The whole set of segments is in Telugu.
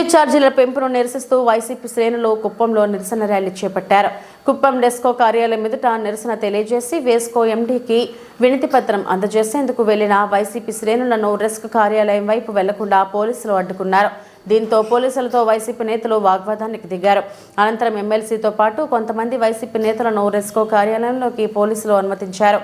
విద్యుత్ ఛార్జీల పెంపును నిరసిస్తూ వైసీపీ శ్రేణులు కుప్పంలో నిరసన ర్యాలీ చేపట్టారు. కుప్పం డెస్కో కార్యాలయం ఎదుట నిరసన తెలియజేసి వేస్కో ఎండీకి వినతి పత్రం అందజేసేందుకు వెళ్లిన వైసీపీ శ్రేణులను రెస్క్ కార్యాలయం వైపు వెళ్లకుండా పోలీసులు అడ్డుకున్నారు. దీంతో పోలీసులతో వైసీపీ నేతలు వాగ్వాదానికి దిగారు. అనంతరం ఎమ్మెల్సీతో పాటు కొంతమంది వైసీపీ నేతలను రెస్కో కార్యాలయంలోకి పోలీసులు అనుమతించారు.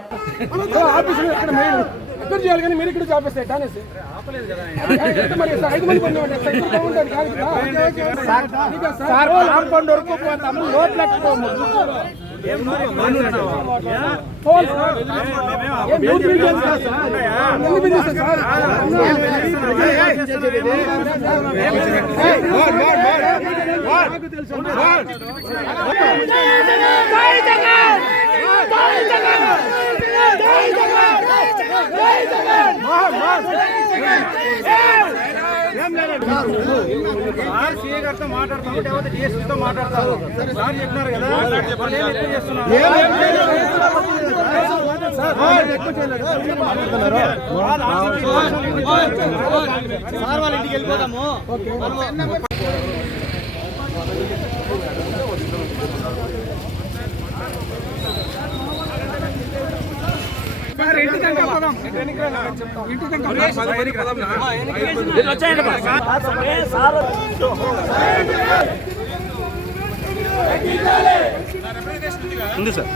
ఉంది సార్.